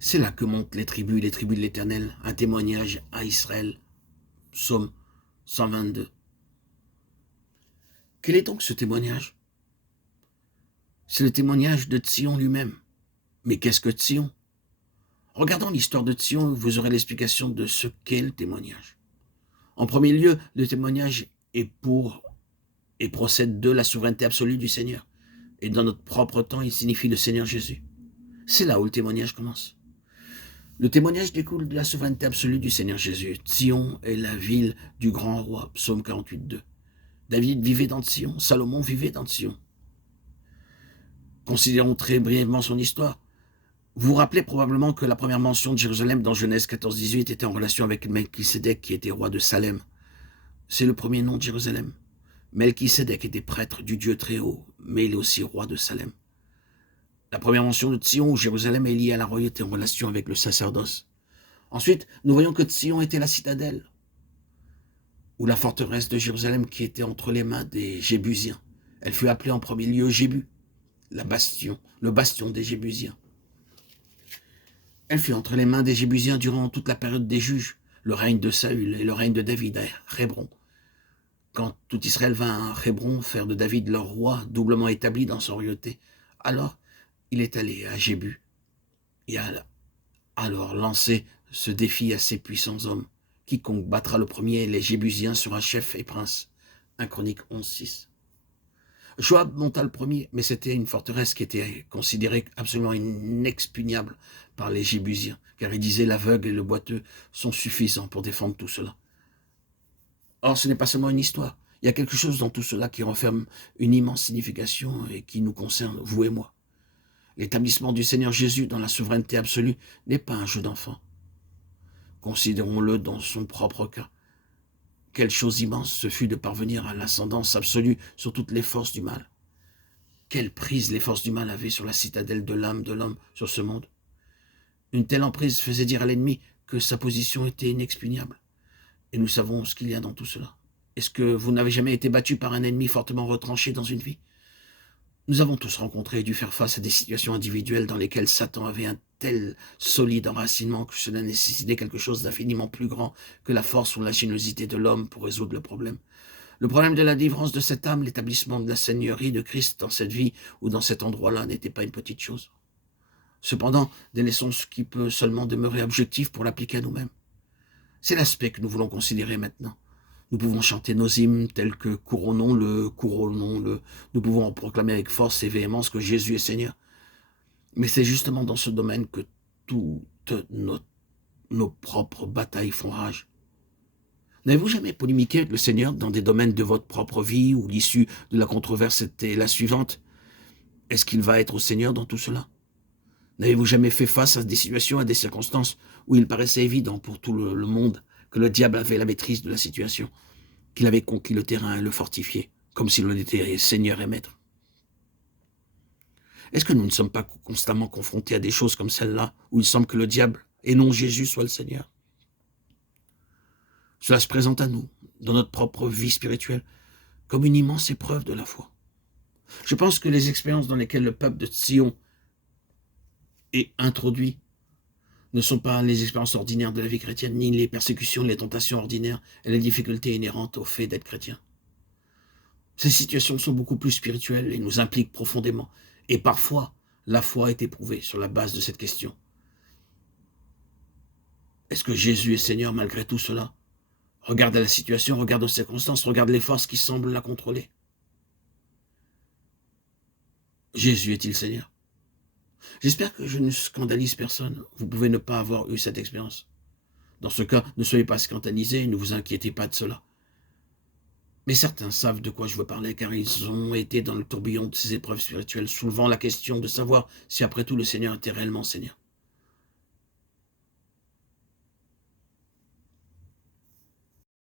C'est là que montent les tribus de l'Éternel, un témoignage à Israël. Psaume 122. Quel est donc ce témoignage? C'est le témoignage de Sion lui-même. Mais qu'est-ce que Sion? Regardons l'histoire de Sion, vous aurez l'explication de ce qu'est le témoignage. En premier lieu, le témoignage est pour et procède de la souveraineté absolue du Seigneur. Et dans notre propre temps, il signifie le Seigneur Jésus. C'est là où le témoignage commence. Le témoignage découle de la souveraineté absolue du Seigneur Jésus. Sion est la ville du grand roi, psaume 48:2. David vivait dans Sion, Salomon vivait dans Sion. Considérons très brièvement son histoire. Vous vous rappelez probablement que la première mention de Jérusalem dans Genèse 14-18 était en relation avec Melchisédek qui était roi de Salem. C'est le premier nom de Jérusalem. Melchisédek était prêtre du Dieu très haut, mais il est aussi roi de Salem. La première mention de Sion, où Jérusalem est liée à la royauté en relation avec le sacerdoce. Ensuite, nous voyons que Sion était la citadelle, ou la forteresse de Jérusalem qui était entre les mains des Jébusiens. Elle fut appelée en premier lieu Jébu, le bastion des Jébusiens. Elle fut entre les mains des Jébusiens durant toute la période des juges, le règne de Saül et le règne de David à Hébron. Quand tout Israël vint à Hébron faire de David leur roi, doublement établi dans son royauté, alors il est allé à Jébu et a alors lancé ce défi à ses puissants hommes. Quiconque battra le premier, les Jébusiens sera chef et prince. 1 Chroniques 11:6. Joab monta le premier, mais c'était une forteresse qui était considérée absolument inexpugnable par les Jébusiens, car ils disaient l'aveugle et le boiteux sont suffisants pour défendre tout cela. Or, ce n'est pas seulement une histoire. Il y a quelque chose dans tout cela qui renferme une immense signification et qui nous concerne, vous et moi. L'établissement du Seigneur Jésus dans la souveraineté absolue n'est pas un jeu d'enfant. Considérons-le dans son propre cas. Quelle chose immense ce fut de parvenir à l'ascendance absolue sur toutes les forces du mal. Quelle prise les forces du mal avaient sur la citadelle de l'âme de l'homme sur ce monde. Une telle emprise faisait dire à l'ennemi que sa position était inexpugnable. Et nous savons ce qu'il y a dans tout cela. Est-ce que vous n'avez jamais été battu par un ennemi fortement retranché dans une vie? Nous avons tous rencontré et dû faire face à des situations individuelles dans lesquelles Satan avait un tel solide enracinement que cela nécessitait quelque chose d'infiniment plus grand que la force ou l'ingéniosité de l'homme pour résoudre le problème. Le problème de la délivrance de cette âme, l'établissement de la seigneurie de Christ dans cette vie ou dans cet endroit-là n'était pas une petite chose. Cependant, délaissons ce qui peut seulement demeurer objectif pour l'appliquer à nous-mêmes. C'est l'aspect que nous voulons considérer maintenant. Nous pouvons chanter nos hymnes tels que couronnons-le, couronnons-le. Nous pouvons en proclamer avec force et véhémence que Jésus est Seigneur. Mais c'est justement dans ce domaine que toutes nos propres batailles font rage. N'avez-vous jamais polémiqué avec le Seigneur dans des domaines de votre propre vie où l'issue de la controverse était la suivante? Est-ce qu'il va être au Seigneur dans tout cela? N'avez-vous jamais fait face à des situations, à des circonstances où il paraissait évident pour tout le monde que le diable avait la maîtrise de la situation, qu'il avait conquis le terrain et le fortifié, comme s'il en était Seigneur et Maître? Est-ce que nous ne sommes pas constamment confrontés à des choses comme celle-là, où il semble que le diable, et non Jésus, soit le Seigneur? Cela se présente à nous, dans notre propre vie spirituelle, comme une immense épreuve de la foi. Je pense que les expériences dans lesquelles le peuple de Sion est introduit ne sont pas les expériences ordinaires de la vie chrétienne, ni les persécutions, les tentations ordinaires et les difficultés inhérentes au fait d'être chrétien. Ces situations sont beaucoup plus spirituelles et nous impliquent profondément. Et parfois, la foi est éprouvée sur la base de cette question. Est-ce que Jésus est Seigneur malgré tout cela? Regarde la situation, regarde aux circonstances, regarde les forces qui semblent la contrôler. Jésus est-il Seigneur? J'espère que je ne scandalise personne. Vous pouvez ne pas avoir eu cette expérience. Dans ce cas, ne soyez pas scandalisés, ne vous inquiétez pas de cela. Mais certains savent de quoi je veux parler, car ils ont été dans le tourbillon de ces épreuves spirituelles, soulevant la question de savoir si après tout le Seigneur était réellement Seigneur.